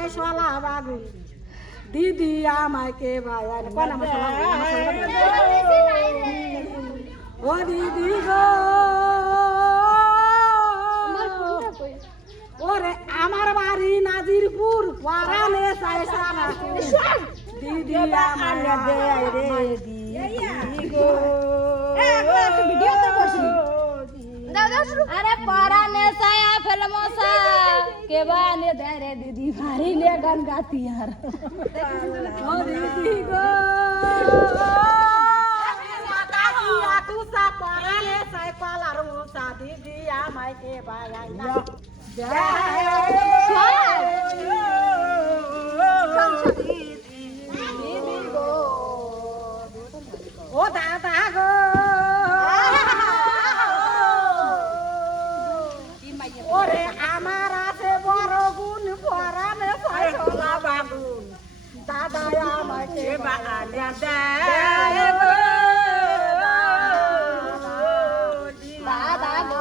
সাইসলা বাগুন দিদি আমাকে ভাইয়ান কোন ও দিদি গো ওরে আমার বাড়ি নাজিরপুর পারানে সাইসলা দিদি আমাকে দে রে দিদি গো ভিডিও তো করছি अरे पारा ने साया फिल्मों सा के बाने दे रे दीदी भारी ले गान गाती यार ओ दीदी गो माता की आतु सा पारा ने साय पाला रो सा दीदी आ माई के बाया ना दीदी गो ओ दादा गो ওরে আমার আছে বড় গুণ পরানে ফয়সলা বাগুন দাদা আমাকে বাগানে দেয় গো দাদা গো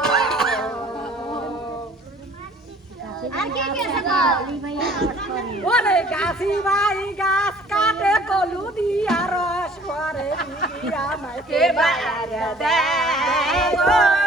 আর কি কি আছে গো ওরে গাছি ভাই গাছ কাটে কলু দিয়া রস করে দিদি আমাকে বাগানে দেয় গো